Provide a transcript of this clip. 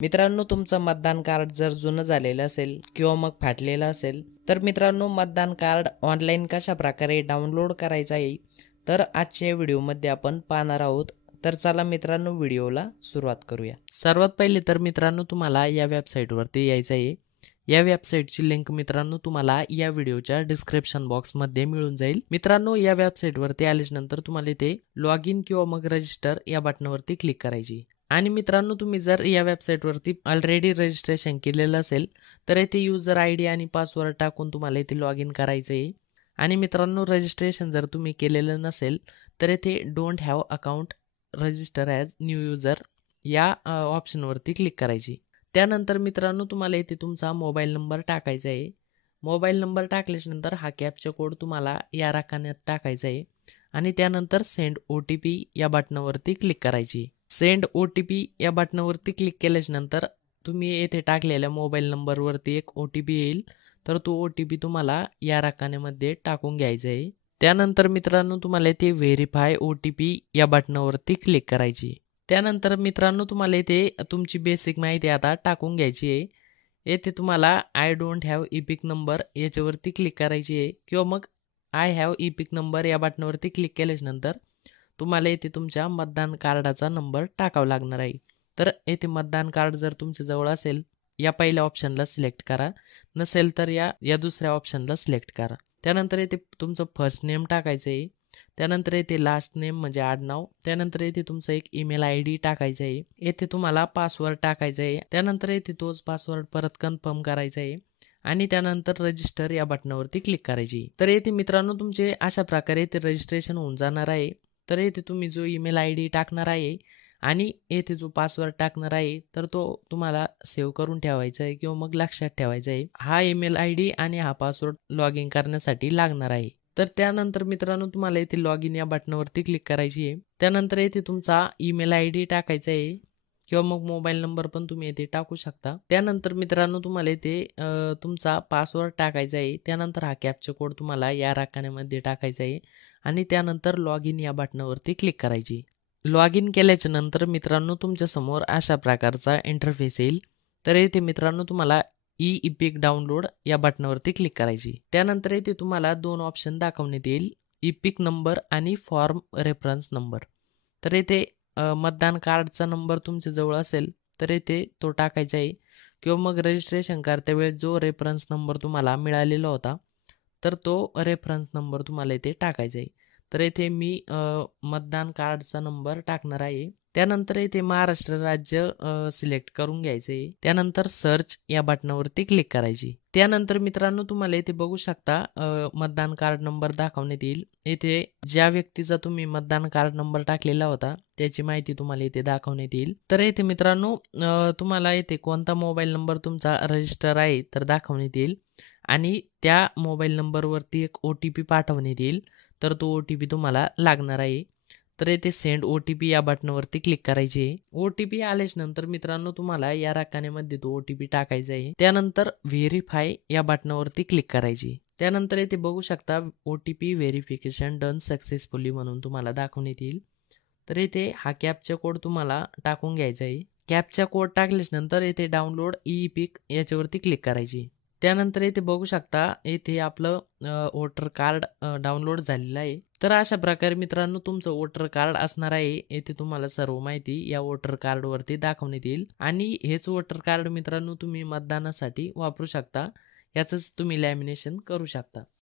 मित्रांनो, तुमचं मतदान कार्ड जर जुनं झालेलं असेल किंवा मग फाटलेलं असेल, तर मित्रांनो मतदान कार्ड ऑनलाईन कशा प्रकारे डाउनलोड करायचा आहे, तर आजच्या व्हिडिओमध्ये आपण पाहणार आहोत. तर चला मित्रांनो, व्हिडिओला सुरुवात करूया. सर्वात पहिले तर मित्रांनो, तुम्हाला या वेबसाईटवरती यायचं आहे. या वेबसाईटची लिंक मित्रांनो तुम्हाला या व्हिडिओच्या डिस्क्रिप्शन बॉक्समध्ये मिळून जाईल. मित्रांनो, या वेबसाईटवरती आल्यानंतर तुम्हाला इथे लॉग इन किंवा मग रजिस्टर या बटनावरती क्लिक करायची. आणि मित्रांनो, तुम्ही जर या वेबसाईटवरती ऑलरेडी रजिस्ट्रेशन केलेलं असेल तर इथे युजर ID आणि पासवर्ड टाकून तुम्हाला इथे लॉग इन करायचं आहे. आणि मित्रांनो, रजिस्ट्रेशन जर तुम्ही केलेलं नसेल तर इथे don't have account register as new user या ऑप्शनवरती क्लिक करायची. त्यानंतर मित्रांनो, तुम्हाला इथे तुमचा मोबाईल नंबर टाकायचा आहे. मोबाईल नंबर टाकल्यानंतर हा कॅप्चा कोड तुम्हाला या राखान्यात टाकायचा आहे. आणि त्यानंतर सेंड OTP या बटनावरती क्लिक करायची. सेंड OTP या बटनावरती क्लिक केल्यानंतर तुम्ही येथे टाकलेल्या मोबाईल नंबरवरती एक OTP येईल. तर तो OTP तुम्हाला या राखान्यामध्ये टाकून घ्यायचा आहे. त्यानंतर मित्रांनो, तुम्हाला इथे व्हेरीफाय OTP या बटनावरती क्लिक करायची. त्यानंतर मित्रांनो, तुम्हाला इथे तुमची बेसिक माहिती आता टाकून घ्यायची आहे. येथे तुम्हाला I don't have EPIC number याच्यावरती क्लिक करायची आहे किंवा मग आय हॅव इपिक नंबर या बटनावरती क्लिक केल्यानंतर तुम्हाला इथे तुमच्या मतदान कार्डाचा नंबर टाकावा लागणार आहे. तर येथे मतदान कार्ड जर तुमच्या जवळ असेल या पहिल्या ऑप्शनला सिलेक्ट करा, नसेल तर या दुसऱ्या ऑप्शनला सिलेक्ट करा. त्यानंतर इथे तुमचं फर्स्ट नेम टाकायचं आहे. त्यानंतर इथे लास्ट नेम म्हणजे आडनाव. त्यानंतर इथे तुमचा एक ईमेल ID टाकायचा आहे. येथे तुम्हाला पासवर्ड टाकायचा आहे. त्यानंतर इथे तोच पासवर्ड परत कन्फर्म करायचा आहे आणि त्यानंतर रजिस्टर या बटनावरती क्लिक करायची. तर येथे मित्रांनो, तुमचे अशा प्रकारे इथे रजिस्ट्रेशन होऊन जाणार आहे. तर येथे तुम्ही जो ईमेल ID टाकणार आहे आणि येथे जो पासवर्ड टाकणार आहे तर तो तुम्हाला सेव्ह करून ठेवायचा आहे किंवा मग लक्षात ठेवायचा आहे. हा ईमेल ID आणि हा पासवर्ड लॉग इन करण्यासाठी लागणार आहे. तर त्यानंतर मित्रांनो, तुम्हाला इथे लॉग इन या बटनावरती क्लिक करायची आहे. त्यानंतर इथे तुमचा ईमेल ID टाकायचा आहे किंवा मग मोबाईल नंबर पण तुम्ही इथे टाकू शकता. त्यानंतर मित्रांनो, तुम्हाला इथे तुमचा पासवर्ड टाकायचा आहे. त्यानंतर हा कॅप्चा कोड तुम्हाला या राखान्यामध्ये टाकायचा आहे आणि त्यानंतर लॉग इन या बटनावरती क्लिक करायची. लॉग इन केल्याच्या नंतर मित्रांनो, तुमच्या समोर अशा प्रकारचा इंटरफेस येईल. तर इथे मित्रांनो, तुम्हाला इपिक डाउनलोड या बटनावरती क्लिक करायची. त्यानंतर इथे तुम्हाला दोन ऑप्शन दाखवण्यात येईल, इपिक नंबर आणि फॉर्म रेफरन्स नंबर. तर इथे मतदान कार्डचा नंबर तुमच्या जवळ असेल तर इथे तो टाकायचा आहे किंवा मग रजिस्ट्रेशन करत्या वेळेस जो रेफरन्स नंबर तुम्हाला मिळालेला होता तर तो रेफरन्स नंबर तुम्हाला इथे टाकायचा आहे. तर इथे मी मतदान कार्डचा नंबर टाकणार आहे. त्यानंतर इथे महाराष्ट्र राज्य सिलेक्ट करून घ्यायचं आहे. त्यानंतर सर्च या बटनावरती क्लिक करायची. त्यानंतर मित्रांनो, तुम्हाला इथे बघू शकता मतदान कार्ड नंबर दाखवण्यात येईल. इथे ज्या व्यक्तीचा तुम्ही मतदान कार्ड नंबर टाकलेला होता त्याची माहिती तुम्हाला इथे दाखवण्यात येईल. तर इथे मित्रांनो, तुम्हाला इथे कोणता मोबाईल नंबर तुमचा रजिस्टर आहे तर दाखवण्यात येईल आणि त्या मोबाईल नंबरवरती एक OTP पाठवण्यात येईल. तर तो OTP तुम्हाला लागणार आहे. तर येथे सेंड OTP या बटनावरती क्लिक करायचे. OTP आल्याच नंतर मित्रांनो, तुम्हाला या राखान्यामध्ये तो OTP टाकायचा आहे. त्यानंतर व्हेरीफाय या बटनावरती क्लिक करायची. त्यानंतर इथे बघू शकता OTP व्हेरिफिकेशन डन सक्सेसफुली म्हणून तुम्हाला दाखवण्यात येईल. तर इथे हा कॅप्चा कोड तुम्हाला टाकून घ्यायचा आहे. कॅप्चा कोड टाकल्याच नंतर इथे डाउनलोड इपिक याच्यावरती क्लिक करायची. त्यानंतर इथे बघू शकता इथे आपलं वोटर कार्ड डाउनलोड झालेलं आहे. तर अशा प्रकारे मित्रांनो, तुमचं वोटर कार्ड असणार आहे. येथे तुम्हाला सर्व माहिती या वोटर कार्डवरती दाखवण्यात येईल आणि हेच वोटर कार्ड मित्रांनो तुम्ही मतदानासाठी वापरू शकता. याचंच तुम्ही लॅमिनेशन करू शकता.